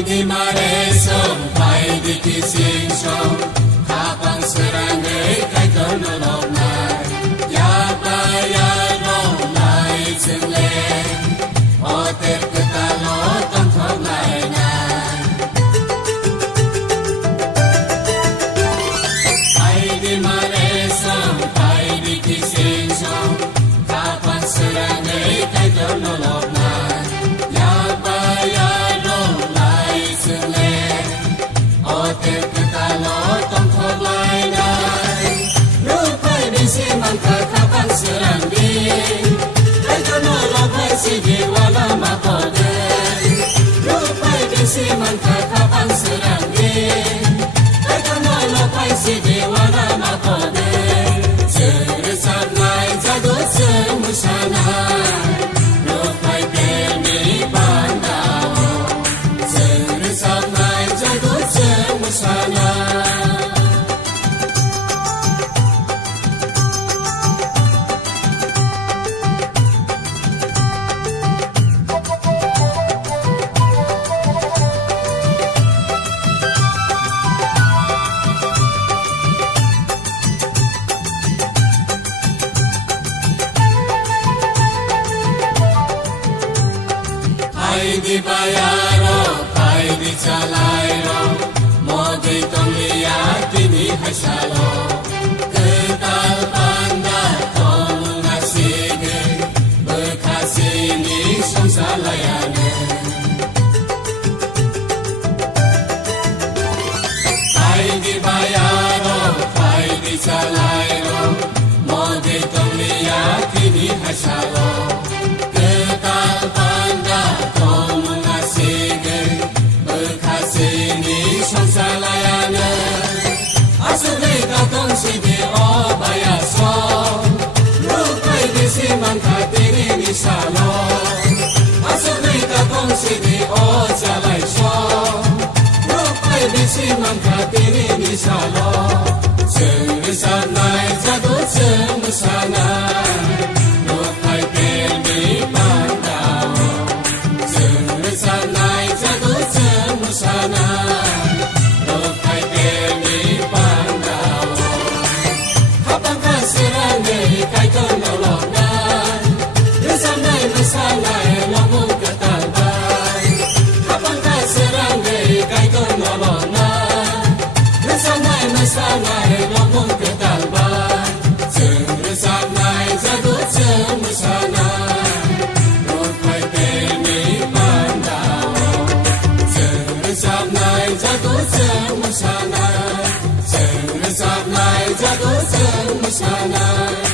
di maresong, pai di kisingsyong, kapang serangay kay kanolonay, yabayarong lai tsingleng, oter ketalot ang paglainay. Pai di maresong, pai di kisingsyong, kapang serangay kay kanolonay, yabayarong lai tsingleng, oter ketalot ang paglainay. Rupay bisiman kakapang serangay, kay kanolonay sige wala makoden. Rupay bisiman kakapang serangay, kay kanolonay sige wala makoden. Seresap nai jagot semusanay, rupay pelmi pandaw. Seresap nai jagot semusanay. Pai di bayaro, pai di calairo, mogi tong liat ini hasyalo. Ketal panda tong ngasige, bekas ini songsalayane. Pai di bayaro, pai di calairo, mogi tong liat ini hasyalo. Ketal panda tong ngasige, bekas ini songsalayane. Asugay katong sige o bayaso, rupay bisiman katiri ni salo. Asugay katong sige o jalayso, rupay bisiman katiri ni salo. Seresap nai jagot semusanay, rupay pelmi pandaw. Seresap nai jagot semusanay, rupay pelmi pandaw. Kapang kasirangay kay kanolonay, resap nai masanay lomong katalbay. Kapang kasirangay kay kanolonay, resap nai masanay lomong katalbay. Seresap nai jagot semusanay, rupay pelmi pandaw. Seresap nai jagot semusanay, seresap nai jagot semusanay.